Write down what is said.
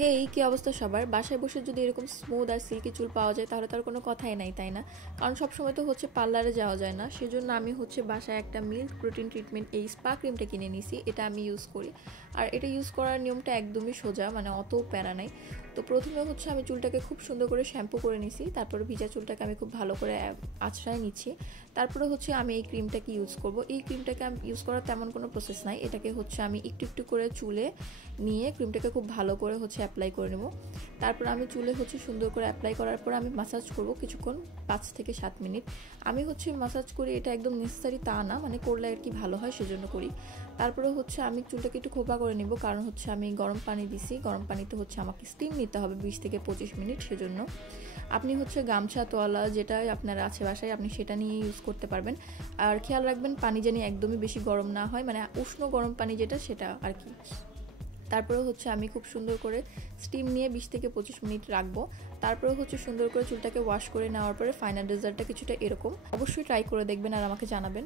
হেই, কি অবস্থা সবার? বাসায় বসে যদি এরকম স্মুথ আর সিল্কি চুল পাওয়া যায় তাহলে তার কোনো কথাই নাই, তাই না? কারণ সবসময় তো পার্লারে যাওয়া যায় না, সেজন্য আমি বাসায় একটা মিল্ক প্রোটিন ট্রিটমেন্ট এই স্পা ক্রিমটা কিনে নিছি। এটা আমি ইউজ করি, আর এটা ইউজ করার নিয়মটা একদমই সোজা, মানে অত প্যারা নাই। তো প্রথমে আমি চুলটাকে খুব সুন্দর করে শ্যাম্পু করে নিছি, তারপরে ভিজা চুলটাকে আমি খুব ভালো করে আঁচড়ায় নিচ্ছি। তারপরে আমি এই ক্রিমটাকে ইউজ করব। এই ক্রিমটাকে আমি ইউজ করার তেমন কোনো প্রসেস নাই। এটাকে আমি একটু একটু করে চুলে নিয়ে ক্রিমটাকে খুব ভালো করে অ্যাপ্লাই করে নেব। তারপর আমি চুলে সুন্দর করে অ্যাপ্লাই করার পর আমি মাসাজ করব কিছুক্ষণ, 5 থেকে 7 মিনিট। আমি মাসাজ করি, এটা একদম নেসেসারি তা না, মানে করলে আর কি ভালো হয় সেজন্য করি। তারপরে আমি চুলটাকে একটু খোপা করে নেব, কারণ আমি গরম পানি দিছি। গরম পানিতে আমাকে স্টিম নিতে হবে 20 থেকে 25 মিনিট। সেজন্য আপনি গামছা, তোয়ালা যেটা আপনার আছে বাসায়, আপনি সেটা নিয়ে ইউজ করতে পারবেন। আর খেয়াল রাখবেন পানি যেন একদমই বেশি গরম না হয়, মানে উষ্ণ গরম পানি যেটা, সেটা আর কি। তারপরে আমি খুব সুন্দর করে স্টিম নিয়ে 20 থেকে 25 মিনিট রাখবো। তারপরে সুন্দর করে চুলটাকে ওয়াশ করে নেওয়ার পরে ফাইনাল রেজাল্টটা কিছুটা এরকম। অবশ্যই ট্রাই করে দেখবেন আর আমাকে জানাবেন।